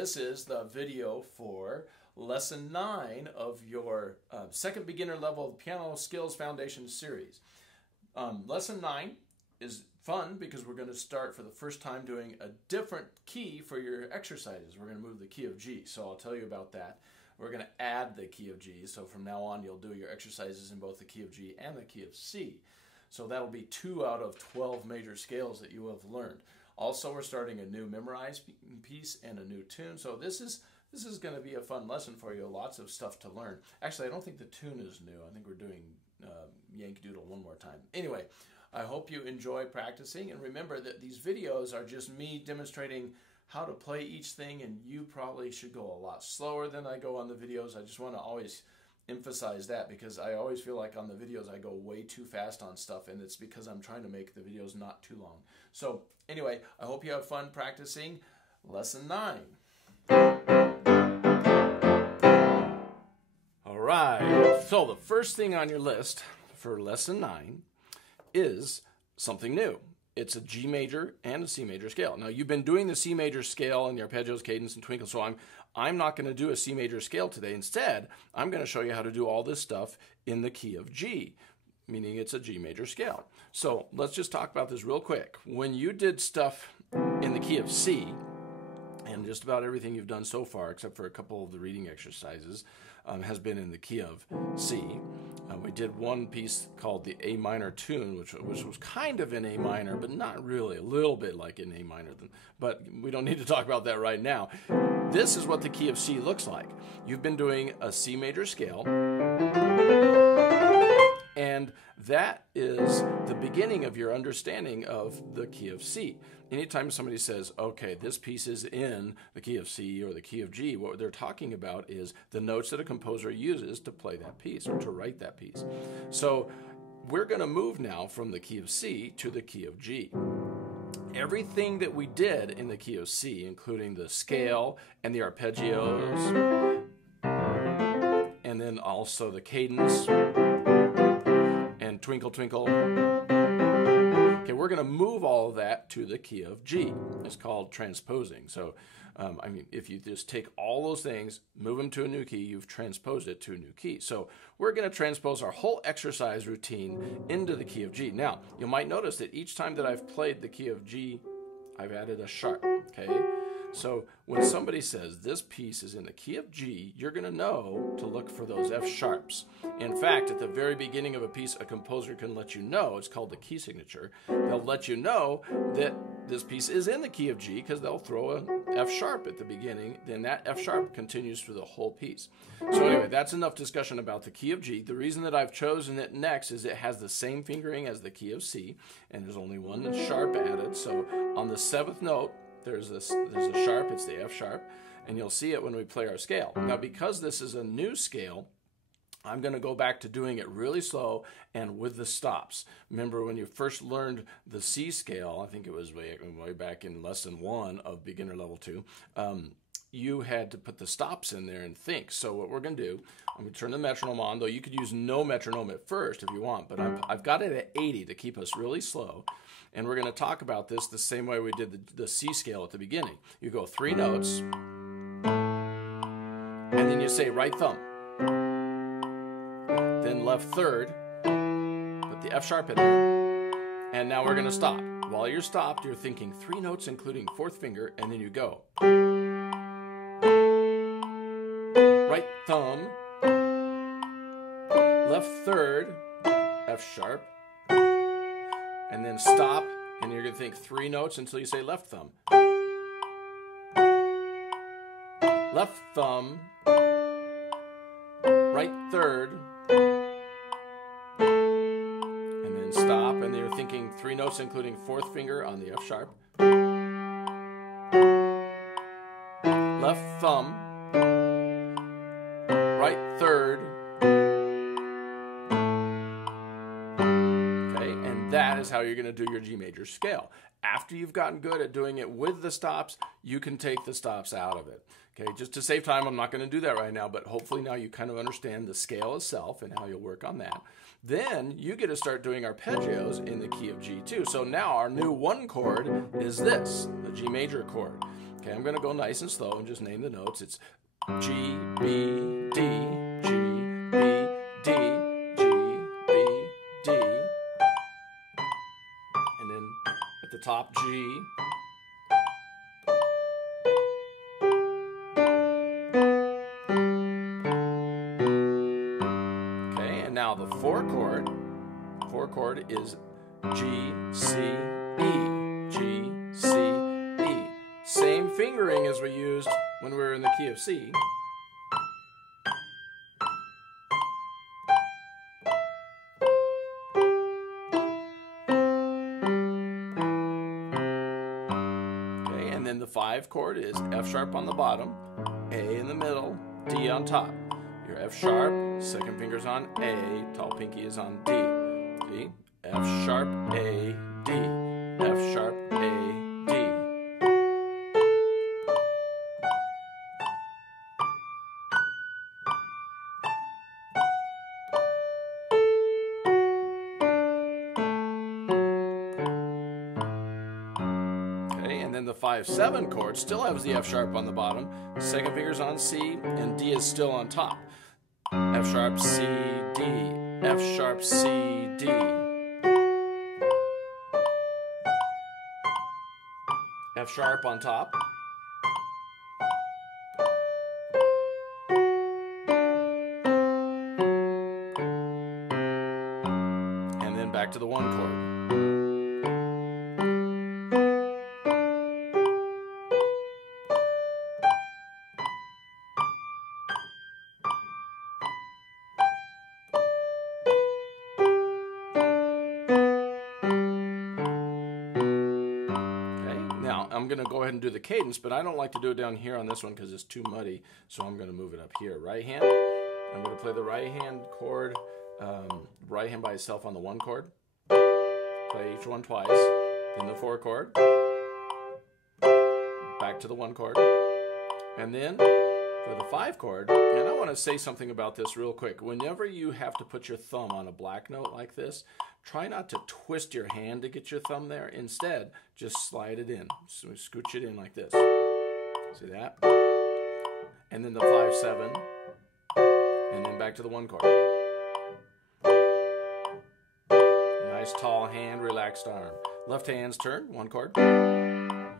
this is the video for Lesson 9 of your second beginner level piano skills foundation series. Lesson 9 is fun because we're going to start for the first time doing a different key for your exercises. We're going to move the key of G, so I'll tell you about that. We're going to add the key of G, so from now on you'll do your exercises in both the key of G and the key of C. So that'll be 2 out of 12 major scales that you have learned. Also, we're starting a new memorized piece and a new tune, so this is going to be a fun lesson for you. Lots of stuff to learn. Actually, I don't think the tune is new. I think we're doing Yankee Doodle one more time. Anyway, I hope you enjoy practicing, and remember that these videos are just me demonstrating how to play each thing, and you probably should go a lot slower than I go on the videos. I just want to always emphasize that because I always feel like on the videos I go way too fast on stuff, and it's because I'm trying to make the videos not too long. So anyway, I hope you have fun practicing Lesson 9. All right, so the first thing on your list for Lesson 9 is something new. It's a G major and a C major scale. Now, you've been doing the C major scale and the arpeggios, cadence, and twinkle, so I'm not going to do a C major scale today. Instead, I'm going to show you how to do all this stuff in the key of G, meaning it's a G major scale. So let's just talk about this real quick. When you did stuff in the key of C, and just about everything you've done so far, except for a couple of the reading exercises, has been in the key of C. We did one piece called the A minor tune, which was kind of in A minor, but not really, a little bit like in A minor. But we don't need to talk about that right now. This is what the key of C looks like. You've been doing a C major scale, and that is the beginning of your understanding of the key of C. Anytime somebody says, okay, this piece is in the key of C or the key of G, what they're talking about is the notes that a composer uses to play that piece or to write that piece. So we're going to move now from the key of C to the key of G. Everything that we did in the key of C, including the scale and the arpeggios, and then also the cadence and twinkle twinkle. Okay, we're going to move all of that to the key of G. It's called transposing. So, I mean, if you just take all those things, move them to a new key, you've transposed it to a new key. So we're going to transpose our whole exercise routine into the key of G. Now, you might notice that each time that I've played the key of G, I've added a sharp, okay? So when somebody says this piece is in the key of G, you're going to know to look for those F sharps. In fact, at the very beginning of a piece, a composer can let you know, it's called the key signature, they'll let you know that this piece is in the key of G because they'll throw an F sharp at the beginning, then that F sharp continues through the whole piece. So anyway, that's enough discussion about the key of G. The reason that I've chosen it next is it has the same fingering as the key of C, and there's only one sharp added, so on the 7th note, there's a sharp, it's the F sharp, and you'll see it when we play our scale. Now, because this is a new scale, I'm going to go back to doing it really slow and with the stops. Remember when you first learned the C scale, I think it was way back in lesson 1 of beginner level 2, you had to put the stops in there and think. So what we're going to do, I'm going to turn the metronome on, though you could use no metronome at first if you want, but I've got it at 80 to keep us really slow. And we're going to talk about this the same way we did the C scale at the beginning. You go 3 notes, and then you say right thumb, then left third, put the F sharp in there, and now we're going to stop. While you're stopped, you're thinking 3 notes including 4th finger, and then you go. Right thumb, left third, F sharp, and then stop, and you're going to think 3 notes until you say left thumb. Left thumb, right third, and then stop, and you're thinking 3 notes including 4th finger on the F sharp. Left thumb, right third, that is how you're going to do your G major scale. After you've gotten good at doing it with the stops, you can take the stops out of it. Okay, just to save time, I'm not going to do that right now, but hopefully now you kind of understand the scale itself and how you'll work on that. Then you get to start doing arpeggios in the key of G too. So now our new 1 chord is this, the G major chord. Okay, I'm going to go nice and slow and just name the notes. It's G, B, D, G, B, D, G, B, D. And then at the top, G. Okay, and now the four chord is G, C, E, G, C, E. Same fingering as we used when we were in the key of C. Okay, and then the 5 chord is F sharp on the bottom, A in the middle, D on top. Your F sharp, second finger's on A, tall pinky is on D. See? F sharp, A, D. F sharp, A, D. Okay, and then the 5-7 chord still has the F sharp on the bottom, second finger's on C, and D is still on top. F sharp, C, D. F sharp, C, D. F sharp on top. And then back to the 1 chord. I'm going to go ahead and do the cadence, but I don't like to do it down here on this one because it's too muddy, so I'm going to move it up here. Right hand, I'm going to play the right hand chord, right hand by itself on the 1 chord. Play each one twice, then the 4 chord, back to the 1 chord, and then for the 5 chord, and I want to say something about this real quick. Whenever you have to put your thumb on a black note like this, try not to twist your hand to get your thumb there. Instead, just slide it in. So scooch it in like this. See that? And then the 5-7, and then back to the 1 chord. Nice tall hand, relaxed arm. Left hand's turn, 1 chord. And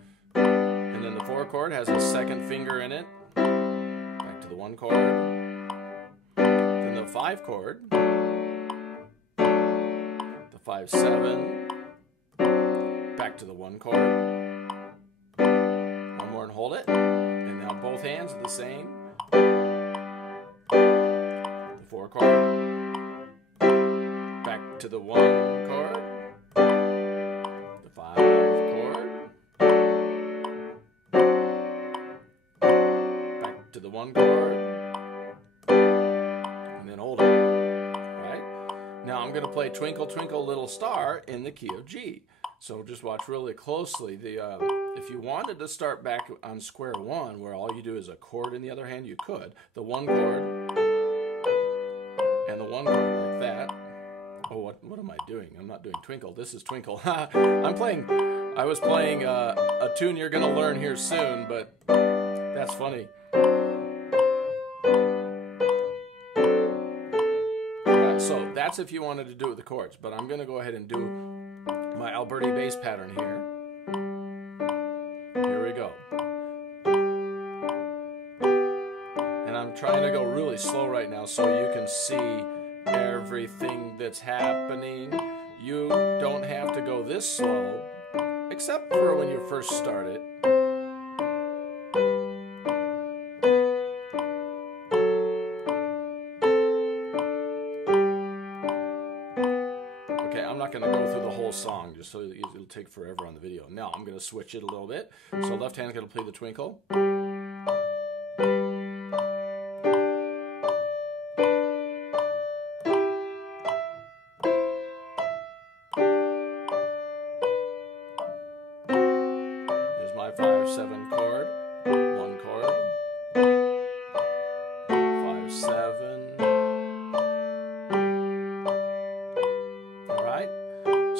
then the 4 chord has a second finger in it. Back to the 1 chord. Then the 5 chord. 5-7, back to the 1 chord, 1 more and hold it, and now both hands are the same, the 4 chord, back to the 1 chord, the 5 chord, back to the 1 chord, and then hold it. Now I'm going to play Twinkle, Twinkle, Little Star in the key of G. So just watch really closely. If you wanted to start back on square 1, where all you do is a chord in the other hand, you could. The 1 chord and the 1 chord like that. Oh, what am I doing? I'm not doing Twinkle. This is Twinkle. I was playing a tune you're going to learn here soon, but that's funny. So that's if you wanted to do it with the chords, but I'm going to go ahead and do my Alberti bass pattern here. Here we go. And I'm trying to go really slow right now so you can see everything that's happening. You don't have to go this slow, except for when you first start it. I'm not going to go through the whole song just so it'll take forever on the video. Now I'm going to switch it a little bit. So left hand's going to play the Twinkle. There's my 5-7 chord, 1 chord, 5-7.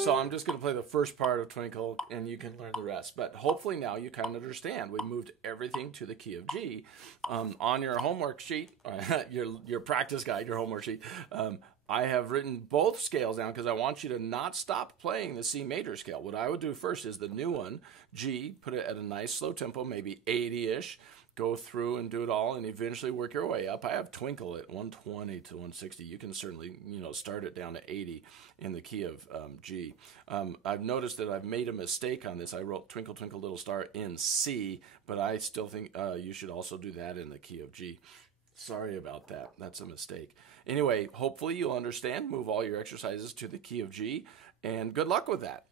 So I'm just going to play the first part of Twinkle, and you can learn the rest. But hopefully now you kind of understand. We moved everything to the key of G. On your homework sheet, your practice guide, your homework sheet, I have written both scales down because I want you to not stop playing the C major scale. What I would do first is the new one, G, put it at a nice slow tempo, maybe 80-ish. Go through and do it all and eventually work your way up. I have Twinkle at 120 to 160. You can certainly, start it down to 80 in the key of G. I've noticed that I've made a mistake on this. I wrote Twinkle, Twinkle, Little Star in C, but I still think you should also do that in the key of G. Sorry about that. That's a mistake. Anyway, hopefully you'll understand. Move all your exercises to the key of G, and good luck with that.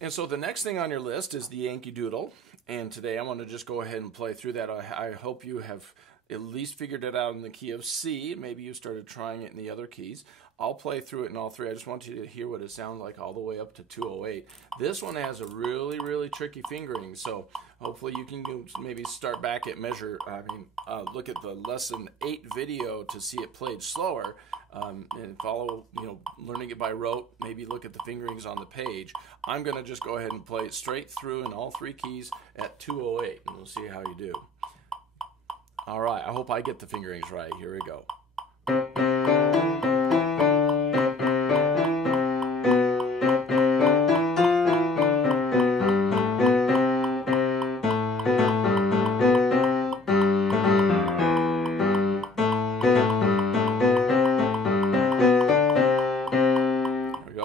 And so the next thing on your list is the Yankee Doodle. And today I want to just go ahead and play through that. I hope you have at least figured it out in the key of C. Maybe you started trying it in the other keys. I'll play through it in all three. I just want you to hear what it sounds like all the way up to 208. This one has a really, really tricky fingering. So hopefully you can maybe start back at look at the lesson 8 video to see it played slower. And follow, learning it by rote. Maybe look at the fingerings on the page. I'm going to just go ahead and play it straight through in all three keys at 208, and we'll see how you do. All right, I hope I get the fingerings right. Here we go.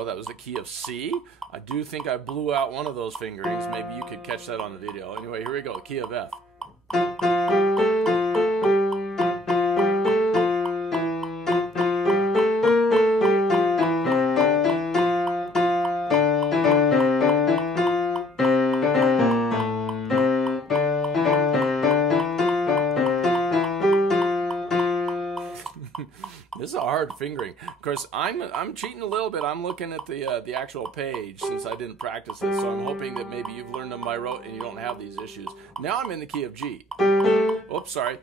That was the key of C. I do think I blew out one of those fingerings. Maybe you could catch that on the video. Anyway, here we go. Key of F. This is a hard fingering. Of course, I'm cheating a little bit. I'm looking at the actual page since I didn't practice it. So I'm hoping that maybe you've learned them by rote and you don't have these issues. Now I'm in the key of G. Oops, sorry.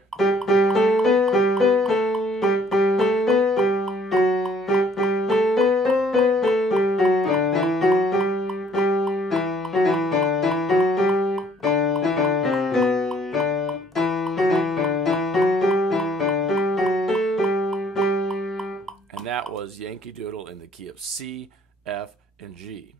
That was Yankee Doodle in the key of C, F, and G.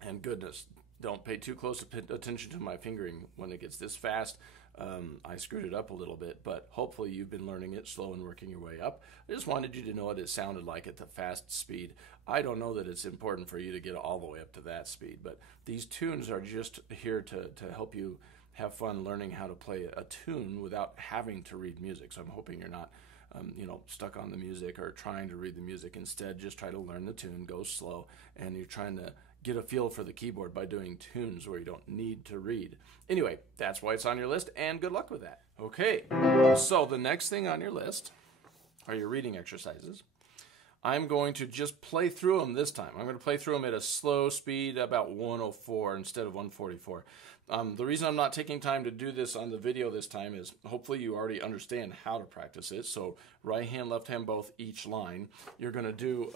And goodness, don't pay too close attention to my fingering when it gets this fast. I screwed it up a little bit, but hopefully you've been learning it slow and working your way up. I just wanted you to know what it sounded like at the fast speed. I don't know that it's important for you to get all the way up to that speed, but these tunes are just here to help you have fun learning how to play a tune without having to read music. So I'm hoping you're not stuck on the music or trying to read the music. Instead, just try to learn the tune, go slow, and you're trying to get a feel for the keyboard by doing tunes where you don't need to read. Anyway, that's why it's on your list, and good luck with that. Okay, so the next thing on your list are your reading exercises. I'm going to just play through them this time. I'm going to play through them at a slow speed, about 104 instead of 144. The reason I'm not taking time to do this on the video this time is hopefully you already understand how to practice it. So right hand, left hand, both each line. You're going to do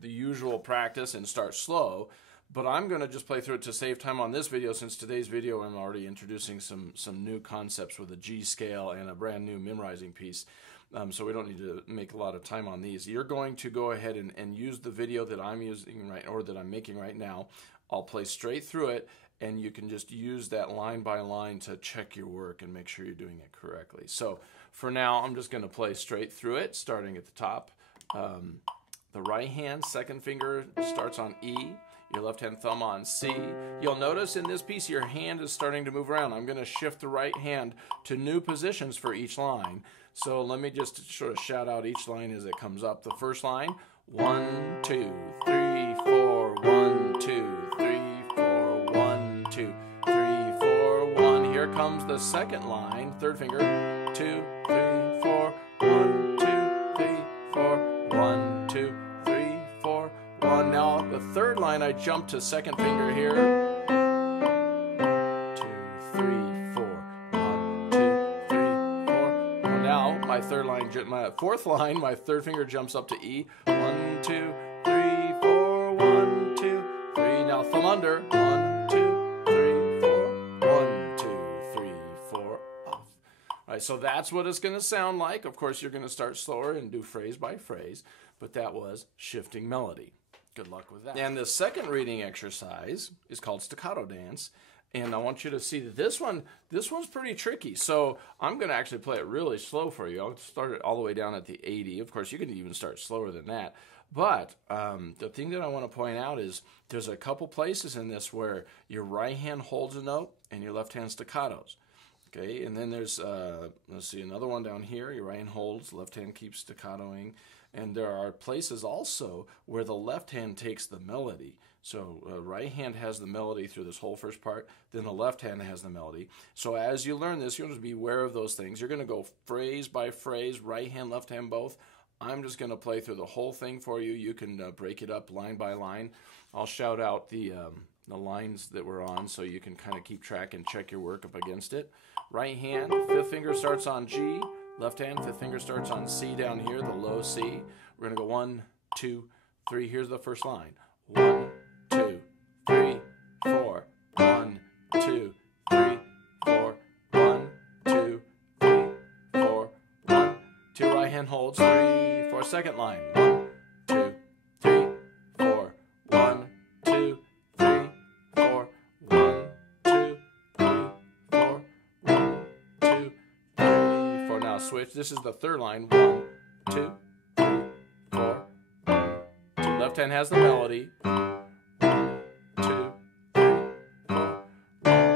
the usual practice and start slow. But I'm going to just play through it to save time on this video, since today's video I'm already introducing some new concepts with a G scale and a brand new memorizing piece. So we don't need to make a lot of time on these. You're going to go ahead and use the video that I'm using that I'm making right now. I'll play straight through it, and you can just use that line by line to check your work and make sure you're doing it correctly. So for now, I'm just going to play straight through it, starting at the top. The right hand, second finger starts on E. Your left hand thumb on C. You'll notice in this piece your hand is starting to move around. I'm going to shift the right hand to new positions for each line. So let me just sort of shout out each line as it comes up. The first line, 1, 2, 3, 4, 1, 2, 3, 4, 1, 2, 3, 4, 1. Here comes the second line, third finger, 2, 3, 4, 1, 2, 3, 4, 1, 2, 3, 4, 1. Now the third line, I jump to second finger here. 2, 3, 4, 1, 2, 3, 4. Well, now my third line, my fourth line, my third finger jumps up to E. 1, 2, 3, 4, 1, 2, Out from under. 1, 2, 3, 4. 1, 2, 3, 4. Off. All right, so that's what it's going to sound like. Of course, you're going to start slower and do phrase by phrase, but that was shifting melody. Good luck with that. And the second reading exercise is called Staccato Dance. And I want you to see that this one's pretty tricky. So I'm going to actually play it really slow for you. I'll start it all the way down at the 80. Of course, you can even start slower than that. But the thing that I want to point out is there's a couple places in this where your right hand holds a note and your left hand staccatos. Okay, and then there's, let's see, another one down here. Your right hand holds, left hand keeps staccatoing. And there are places also where the left hand takes the melody. So right hand has the melody through this whole first part, then the left hand has the melody. So as you learn this, you'll just be aware of those things. You're going to go phrase by phrase, right hand, left hand, both. I'm just going to play through the whole thing for you. You can break it up line by line. I'll shout out the lines that we're on so you can kind of keep track and check your work up against it. Right hand, fifth finger starts on G. Left hand, fifth finger starts on C down here, the low C. We're going to go 1, 2, 3. Here's the first line. 1, 2, 3, 4. 1, 2, 3, 4. 1, 2, 3, 4. 1, 2. Right hand holds 3, 4. Second line. 1, 2, 3, 4. 1, 2, 3, 4. 1, 2, 3, 4. 1, 2, 3, 4. Now switch. This is the third line. 1, 2, 3, 4. 1, 2. Left hand has the melody. 1, 2, 3, 4. 1,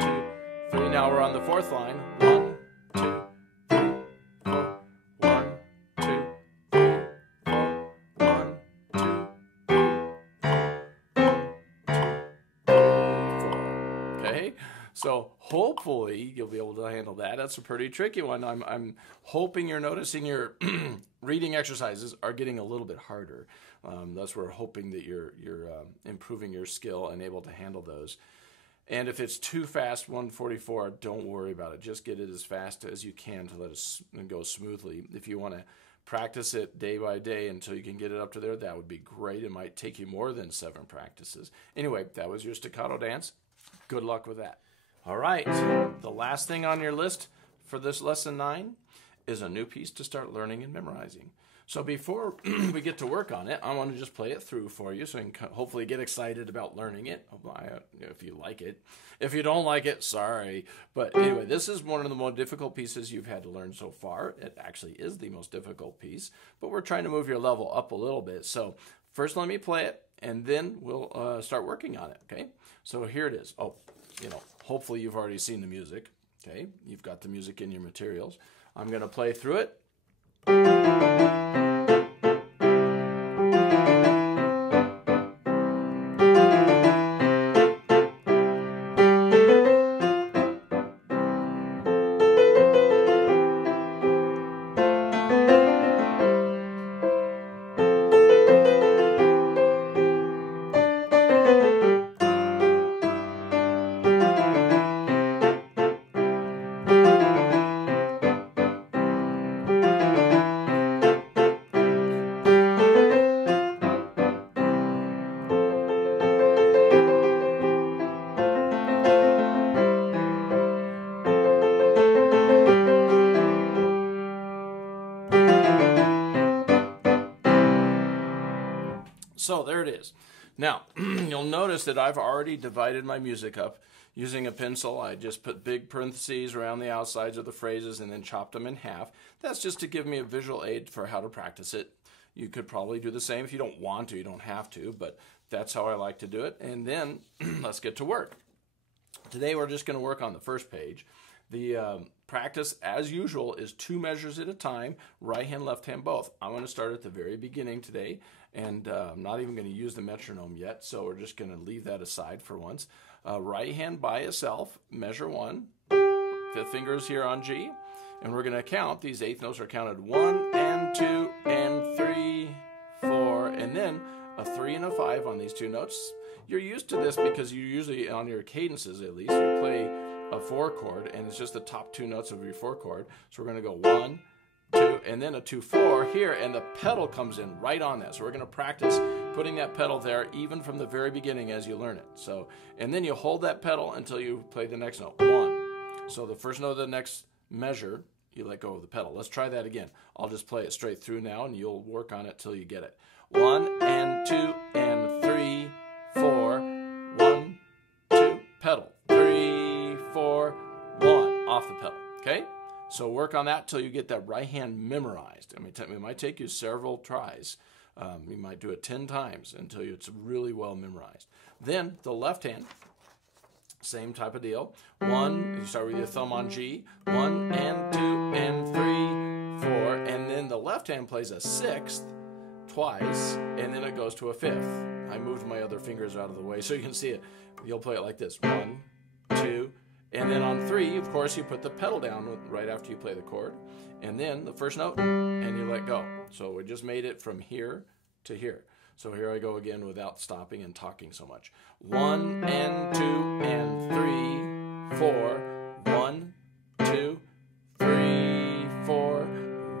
2, 3. Now we're on the fourth line. 1, 2, 3, 4. 1, 2, 3, 4. 1, 2, 3, 4. Okay? So hopefully you'll be able to handle that. That's a pretty tricky one. I'm hoping you're noticing your reading exercises are getting a little bit harder. That's where we're hoping that you're improving your skill and able to handle those. And if it's too fast, 144, don't worry about it. Just get it as fast as you can to let it go smoothly. If you want to practice it day by day until you can get it up to there, that would be great. It might take you more than 7 practices. Anyway, that was your staccato dance. Good luck with that. All right, the last thing on your list for this lesson 9 is a new piece to start learning and memorizing. So before we get to work on it, I want to just play it through for you so you can hopefully get excited about learning it, if you like it. If you don't like it, sorry. But anyway, this is one of the more difficult pieces you've had to learn so far. It actually is the most difficult piece, but we're trying to move your level up a little bit. So first let me play it, and then we'll start working on it, okay? So here it is. Oh, hopefully you've already seen the music, okay? You've got the music in your materials. I'm going to play through it. So there it is. Now, you'll notice that I've already divided my music up using a pencil. I just put big parentheses around the outsides of the phrases and then chopped them in half. That's just to give me a visual aid for how to practice it. You could probably do the same if you don't want to. You don't have to, but that's how I like to do it. And then let's get to work. Today we're just going to work on the first page. The practice, as usual, is 2 measures at a time, right hand, left hand, both. I'm going to start at the very beginning today, and I'm not even going to use the metronome yet, so we're just going to leave that aside for once. Right hand by itself, measure 1, 5th finger is here on G, and we're going to count. These 8th notes are counted 1 and 2 and 3, 4, and then a 3 and a 5 on these 2 notes. You're used to this because you usually, on your cadences at least, you play a 4 chord, and it's just the top 2 notes of your 4 chord. So we're going to go 1, 2, and then a 2, 4 here, and the pedal comes in right on that. So we're going to practice putting that pedal there even from the very beginning as you learn it. So, and then you hold that pedal until you play the next note. 1. So the first note of the next measure, you let go of the pedal. Let's try that again. I'll just play it straight through now, and you'll work on it till you get it. 1 and 2 and 3, 4. 1, 2, pedal. 3, 4, 1, off the pedal. Okay? So work on that till you get that right hand memorized. I mean, it might take you several tries. You might do it 10 times until it's really well memorized. Then the left hand, same type of deal. 1, you start with your thumb on G. 1 and 2 and 3, 4. And then the left hand plays a 6th twice, and then it goes to a 5th. I moved my other fingers out of the way so you can see it. You'll play it like this. 1, 2, and then on 3, of course, you put the pedal down right after you play the chord. And then the first note, and you let go. So we just made it from here to here. So here I go again without stopping and talking so much. 1 and 2 and 3, 4. 1, 2, 3, 4,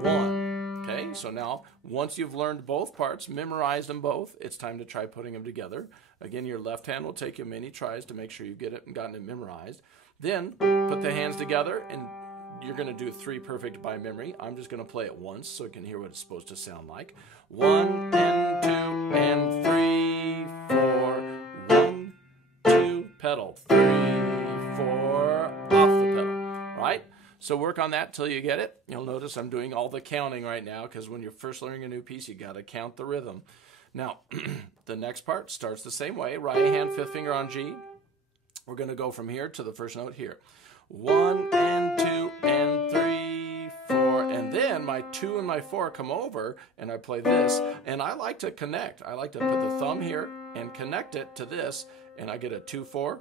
1. Okay, so now once you've learned both parts, memorized them both, it's time to try putting them together. Again, your left hand will take you many tries to make sure you get it and gotten it memorized. Then put the hands together, and you're going to do 3 perfect by memory. I'm just going to play it once so you can hear what it's supposed to sound like. 1 and 2 and 3, 4. 1, 2, pedal. 3, 4, off the pedal. Right? So work on that till you get it. You'll notice I'm doing all the counting right now because when you're first learning a new piece, you got to count the rhythm. Now, the next part starts the same way. Right hand, 5th finger on G. We're going to go from here to the first note here. 1 and 2 and 3, 4, and then my 2 and my 4 come over, and I play this, and I like to connect. I like to put the thumb here and connect it to this, and I get a 2, 4,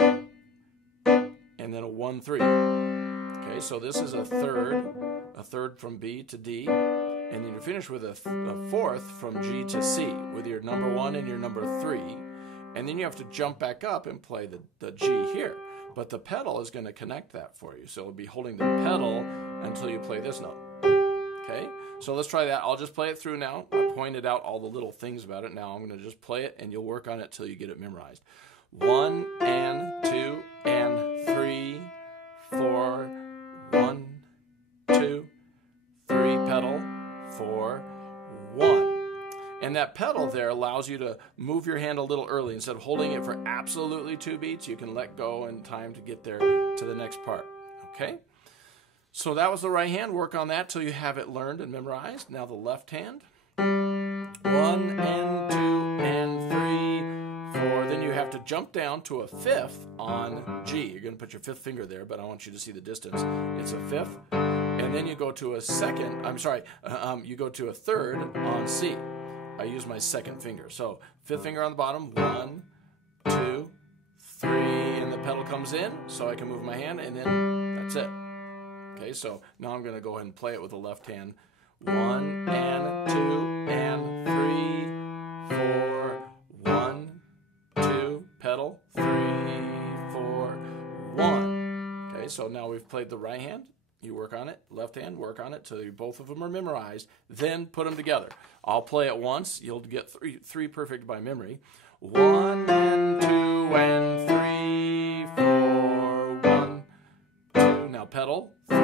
and then a 1, 3. Okay, so this is a third from B to D, and then you finish with a 4th from G to C with your number 1 and your number 3. And then you have to jump back up and play the G here. But the pedal is going to connect that for you. So it'll be holding the pedal until you play this note. Okay? So let's try that. I'll just play it through now. I pointed out all the little things about it. Now I'm going to just play it, and you'll work on it till you get it memorized. 1 and 2 and 3, 4. 1, 2, 3, pedal. 4, 1. And that pedal there allows you to move your hand a little early. Instead of holding it for absolutely 2 beats, you can let go in time to get there to the next part. Okay? So that was the right hand. Work on that till you have it learned and memorized. Now the left hand. 1 and 2 and 3, 4. Then you have to jump down to a 5th on G. You're going to put your 5th finger there, but I want you to see the distance. It's a 5th. And then you go to a 2nd, you go to a 3rd on C. I use my 2nd finger. So 5th finger on the bottom, 1, 2, 3, and the pedal comes in, so I can move my hand, and then that's it. Okay, so now I'm going to go ahead and play it with the left hand. 1 and 2 and 3, 4, 1, 2, pedal, 3, 4, 1. Okay, so now we've played the right hand. You work on it, left hand, work on it till both of them are memorized, then put them together. I'll play it once, you'll get three perfect by memory. 1 and 2 and 3, 4, 1, 2, now pedal, 3,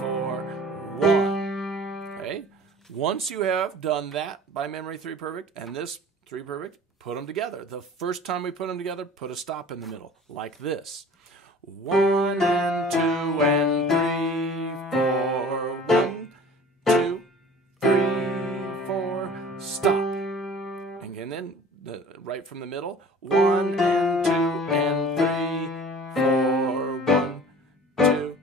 4, 1. Okay, once you have done that by memory 3 perfect and this 3 perfect, put them together. The first time we put them together, put a stop in the middle, like this. 1 and 2 and 3, 4, 1, 2, 3, 4, stop. And then right from the middle, 1 and 2 and 3, 4, 1, 2,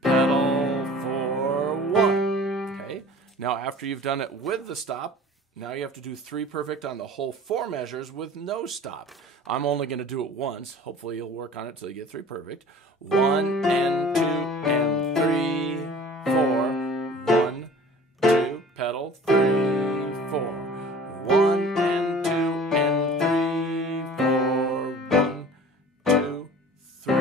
pedal, 4, 1. Okay, now after you've done it with the stop, now you have to do 3 perfect on the whole 4 measures with no stop. I'm only going to do it once. Hopefully you'll work on it till you get 3 perfect. 1 and 2 and 3, 4, 1, 2, pedal, 3, 4. 1 and 2 and 3, 4, 1, 2, 3,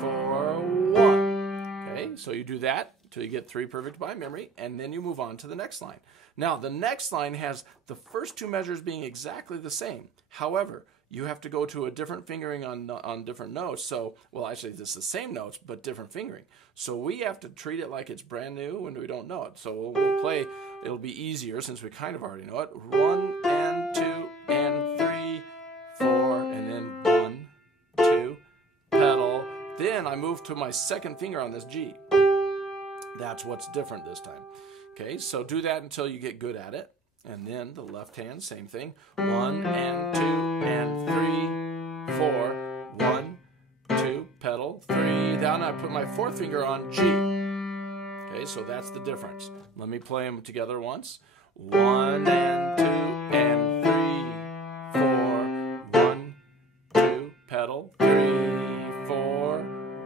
4, 1. Okay, so you do that. till you get 3 perfect by memory, and then you move on to the next line. Now, the next line has the first 2 measures being exactly the same. However, you have to go to a different fingering on different notes. So, well, actually, it's the same notes, but different fingering. So we have to treat it like it's brand new when we don't know it. So we'll play, it'll be easier since we kind of already know it. 1 and 2 and 3, 4, and then 1, 2, pedal. Then I move to my second finger on this G. That's what's different this time. Okay, so do that until you get good at it. And then the left hand, same thing. 1 and 2 and 3, 4, 1, 2, pedal, 3. Down I put my 4th finger on G. Okay, so that's the difference. Let me play them together once. 1 and 2 and 3, 4, 1, 2, pedal, 3, 4,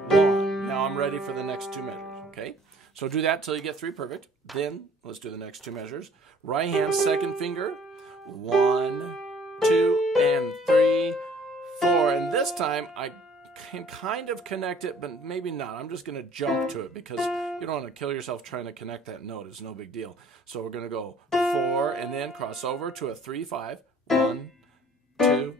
1. Now I'm ready for the next 2 measures, okay? So do that till you get 3 perfect. Then let's do the next 2 measures. Right hand, second finger. 1, 2, and 3, 4. And this time I can kind of connect it, but maybe not. I'm just going to jump to it because you don't want to kill yourself trying to connect that note. It's no big deal. So we're going to go 4 and then cross over to a 3, 5. 1, 2,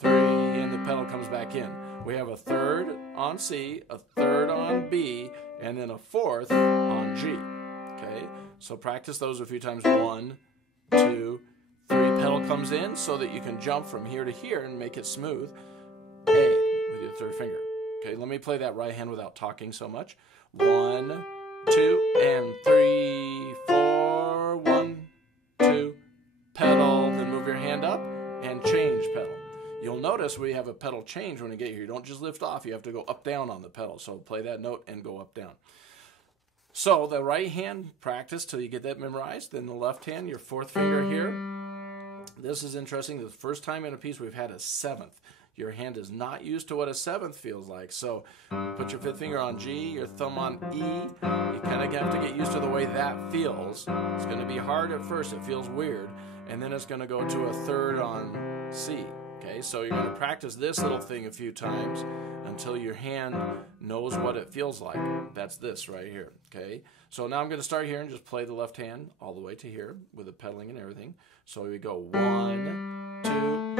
3, and the pedal comes back in. We have a 3rd on C, a 3rd on B, and then a 4th on G. Okay, so practice those a few times. 1, 2, 3. Pedal comes in so that you can jump from here to here and make it smooth. A with your 3rd finger. Okay, let me play that right hand without talking so much. 1, 2, and 3, 4. 1, 2, pedal. Then move your hand up and change pedal. You'll notice we have a pedal change when you get here. You don't just lift off. You have to go up, down on the pedal. So play that note and go up, down. So the right hand, practice till you get that memorized. Then the left hand, your 4th finger here. This is interesting. The first time in a piece we've had a 7th. Your hand is not used to what a 7th feels like. So put your 5th finger on G, your thumb on E. You kind of have to get used to the way that feels. It's going to be hard at first. It feels weird. And then it's going to go to a 3rd on C. Okay, so you're going to practice this little thing a few times until your hand knows what it feels like. That's this right here, okay? So now I'm going to start here and just play the left hand all the way to here with the pedaling and everything. So we go 1, 2,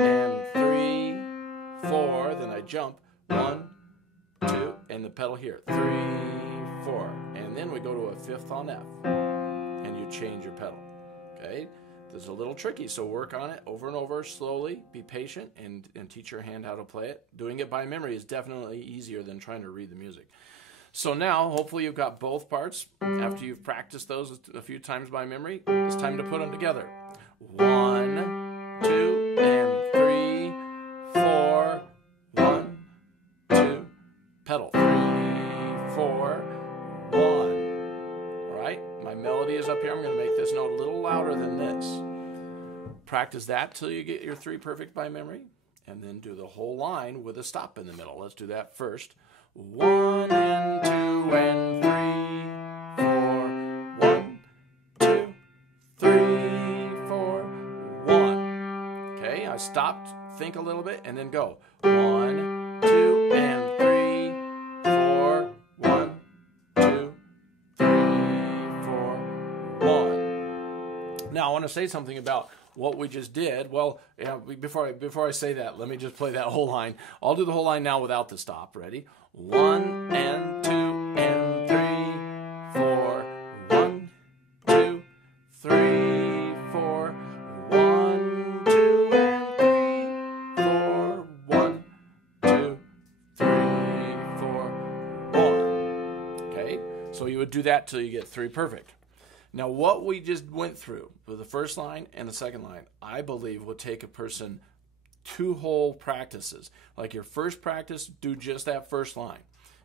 and 3, 4. Then I jump 1, 2, and the pedal here. 3, 4. And then we go to a 5th on F, and you change your pedal, okay? This is a little tricky, so work on it over and over slowly. Be patient and teach your hand how to play it. Doing it by memory is definitely easier than trying to read the music. So now, hopefully you've got both parts. After you've practiced those a few times by memory, it's time to put them together. 1, 2, and 3, 4. 1, 2, pedal. 3, 4, 1. My melody is up here. I'm going to make this note a little louder than this. Practice that till you get your 3 perfect by memory, and then do the whole line with a stop in the middle. Let's do that first. 1 and 2 and 3, 4. 1, 2, 3, 4, 1. Okay, I stopped, think a little bit, and then go. 1, 2, and 3, 4. 1, 2, 3, 4, 1. Now I want to say something about what we just did. Well, before I say that, let me just play that whole line. I'll do the whole line now without the stop. Ready? 1 and 2 and 3, 4. 1, 2, 3, 4. 1, 2, and 3, 4. 1, 2, 3, 4, 1. Okay, so you would do that till you get 3 perfect. Now, what we just went through with the first line and the second line, I believe will take a person 2 whole practices. Like your first practice, do just that first line.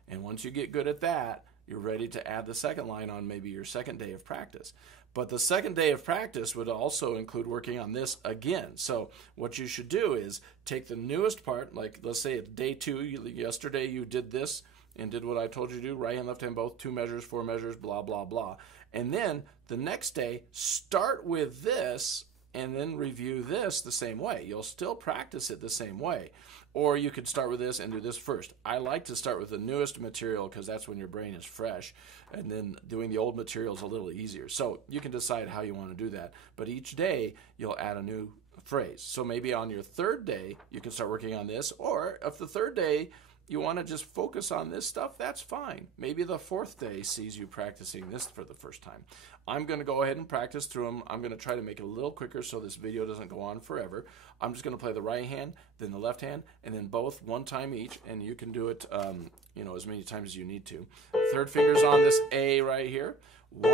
And once you get good at that, you're ready to add the second line on maybe your second day of practice. But the second day of practice would also include working on this again. So what you should do is take the newest part, like let's say it's day 2, yesterday you did this and did what I told you to do, right hand, left hand, both, 2 measures, 4 measures, blah, blah, blah. And then the next day, start with this and then review this the same way. You'll still practice it the same way. Or you could start with this and do this first. I like to start with the newest material because that's when your brain is fresh, and then doing the old material is a little easier. So you can decide how you want to do that. But each day you'll add a new phrase. So maybe on your third day you can start working on this, or if the third day you want to just focus on this stuff, that's fine. Maybe the fourth day sees you practicing this for the first time. I'm going to go ahead and practice through them. I'm going to try to make it a little quicker so this video doesn't go on forever. I'm just going to play the right hand, then the left hand, and then both one time each, and you can do it as many times as you need to. Third finger's on this A right here. 1,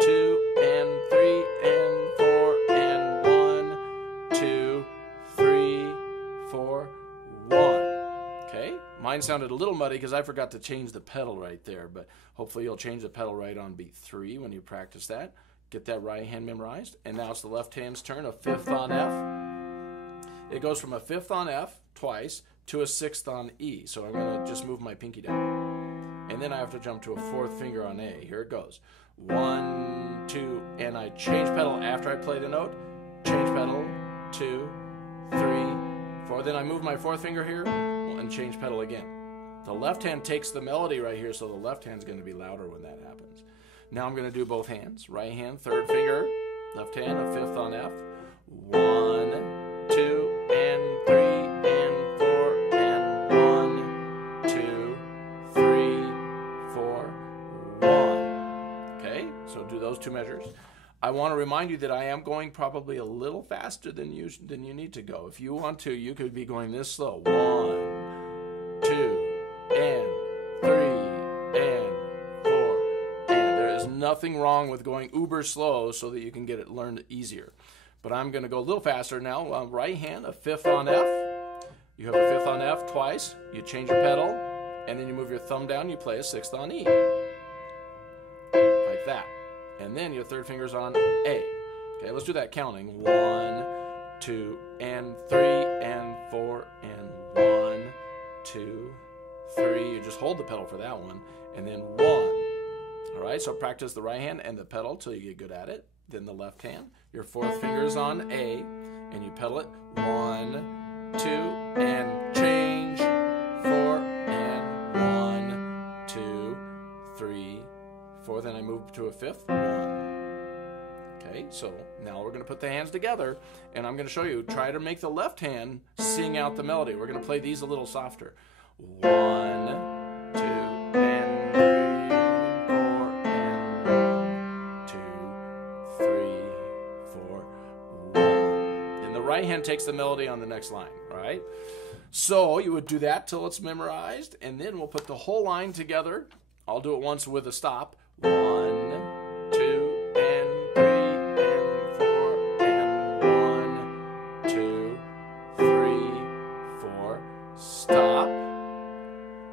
2, and 3, and 4, and 1, 2, 3, 4, 1. Okay, mine sounded a little muddy because I forgot to change the pedal right there, but hopefully you'll change the pedal right on beat 3 when you practice that. Get that right hand memorized. And now it's the left hand's turn, a 5th on F. It goes from a 5th on F twice to a 6th on E. So I'm going to just move my pinky down. And then I have to jump to a 4th finger on A. Here it goes. 1, 2, and I change pedal after I play the note. Change pedal, 2, 3, 4. Then I move my 4th finger here and change pedal again. The left hand takes the melody right here, so the left hand's going to be louder when that happens. Now I'm going to do both hands. Right hand, 3rd finger, left hand, a 5th on F. 1, 2, and 3, and 4, and 1, 2, 3, 4, 1. Okay, so do those two measures. I want to remind you that I am going probably a little faster than you need to go. If you want to, you could be going this slow. 1, 2, and 3, and 4. And there is nothing wrong with going uber slow so that you can get it learned easier. But I'm going to go a little faster now. Right hand, a 5th on F. You have a 5th on F twice. You change your pedal, and then you move your thumb down. You play a 6th on E. Like that. And then your 3rd finger's on A. Okay, let's do that counting. 1, 2, and 3, and 4, and 1, 2, 3. You just hold the pedal for that one. And then 1. All right, so practice the right hand and the pedal till you get good at it. Then the left hand. Your 4th finger's on A, and you pedal it. 1, 2, and change. 4, and 1, 2, 3, 4. Then I move to a 5th. 1. Okay, so now we're going to put the hands together, and I'm going to show you. Try to make the left hand sing out the melody. We're going to play these a little softer. 1, 2, and 3, and 4, and 1, 2, 3, 4, 1. And the right hand takes the melody on the next line, all right? So you would do that till it's memorized, and then we'll put the whole line together. I'll do it once with a stop. 1, 2, and 3, and 4, and 1, 2, 3, 4. Stop.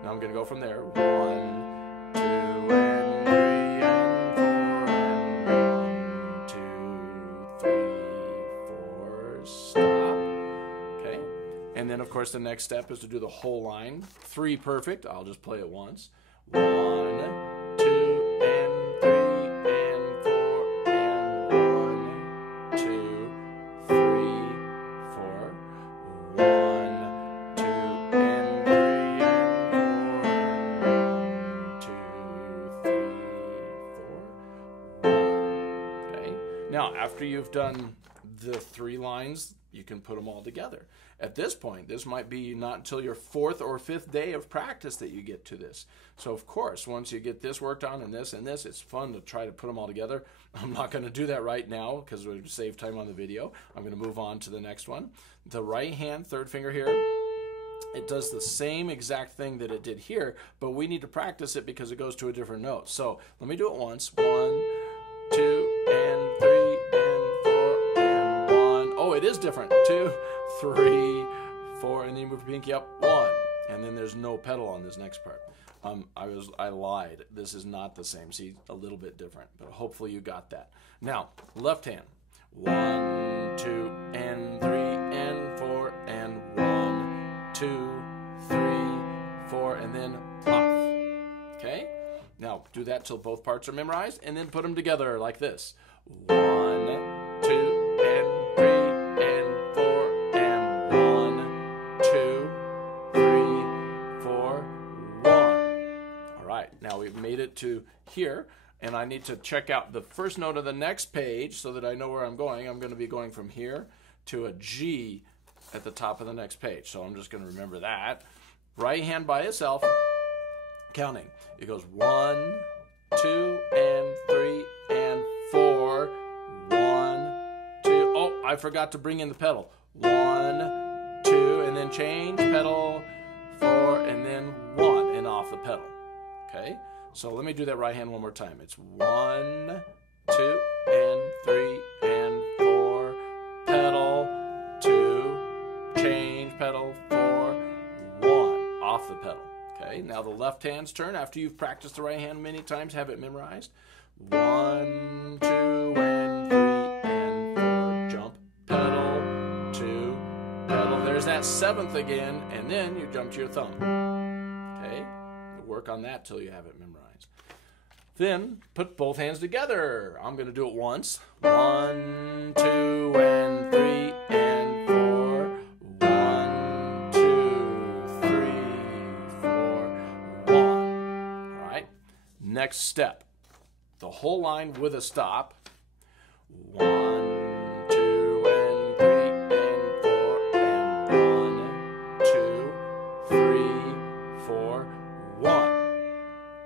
Now I'm going to go from there. 1, 2, and 3, and 4, and 1, 2, 3, 4. Stop. Okay. And then, of course, the next step is to do the whole line. 3 perfect. I'll just play it once. 1, 2, and 3, and 4, and 1, 2, 3, 4. 1, 2, and 3, and 4, and 1, 2, 3, 4, 1. Okay. Now, after you've done the 3 lines, you can put them all together. At this point, this might be not until your 4th or 5th day of practice that you get to this. So, of course, once you get this worked on and this, it's fun to try to put them all together. I'm not going to do that right now because we'll save time on the video. I'm going to move on to the next one. The right hand, 3rd finger here, it does the same exact thing that it did here, but we need to practice it because it goes to a different note. So, let me do it once. 1, 2, and 3, and 4, and 1. Oh, it is different. 2, 3, 4, and then you move your pinky up. 1, and then there's no pedal on this next part. I lied. This is not the same. See, a little bit different, but hopefully you got that. Now, left hand. 1, 2, and 3, and 4, and 1, 2, 3, 4, and then off. Okay? Now, do that till both parts are memorized, and then put them together like this. 1, 2, it to here, and I need to check out the first note of the next page so that I know where I'm going. I'm going to be going from here to a G at the top of the next page. So I'm just going to remember that. Right hand by itself, counting. It goes 1, 2, and 3, and 4. 1, 2. Oh, I forgot to bring in the pedal. 1, 2, and then change pedal. 4, and then 1, and off the pedal. Okay? So let me do that right hand one more time. It's 1, 2, and 3, and 4. Pedal, 2, change pedal, 4, 1, off the pedal. Okay? Now the left hand's turn. After you've practiced the right hand many times, have it memorized. 1, 2, and 3, and 4. Jump, pedal, 2, pedal. There's that seventh again, and then you jump to your thumb. Okay? Work on that till you have it memorized. Then put both hands together. I'm going to do it once. 1, 2, and 3, and 4. 1, 2, 3, 4, 1. All right. Next step. The whole line with a stop. 1, 2, and 3, and 4, and 1, 2, 3, 4, 1.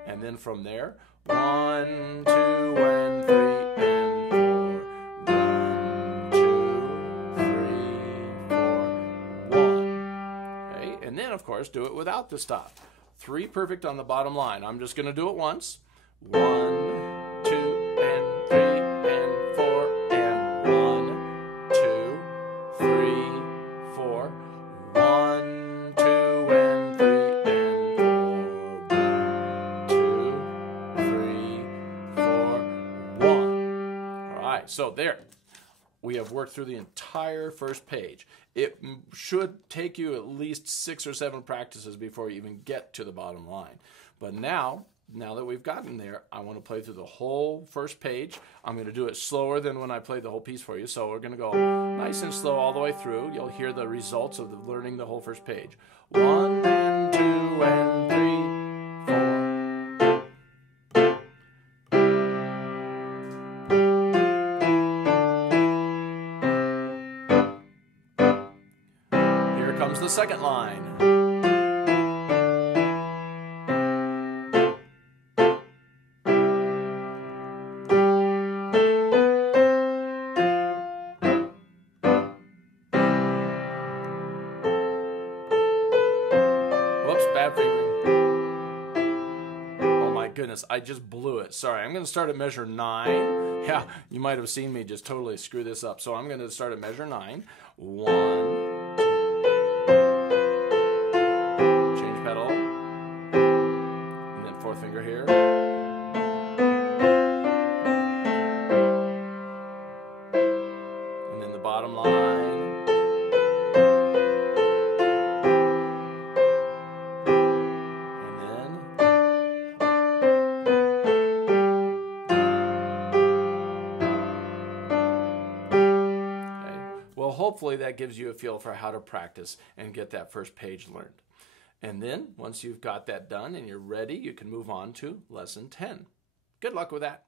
And then from there, 1, 2, and 3, and 4. 1, 2, 3, 4, 1. Okay, and then of course do it without the stop. 3 perfect on the bottom line. I'm just going to do it once. 1, 2, and 3, and 4, and 1, 2, 3, 4. 1, 2, and 3, and 4. 1, 2, 3, 4, 1. All right, so there. We have worked through the entire first page. It should take you at least 6 or 7 practices before you even get to the bottom line. But now that we've gotten there, I want to play through the whole first page. I'm going to do it slower than when I played the whole piece for you. So we're going to go nice and slow all the way through. You'll hear the results of learning the whole first page. 1, and 2, and 3, 4. Here comes the second line. Bad fingering. Oh my goodness, I just blew it. Sorry, I'm going to start at measure 9. Yeah, you might have seen me just totally screw this up. So I'm going to start at measure 9. 1, 2. Change pedal. And then 4th finger here. And then the bottom line. Hopefully that gives you a feel for how to practice and get that first page learned. And then once you've got that done and you're ready, you can move on to lesson 10. Good luck with that.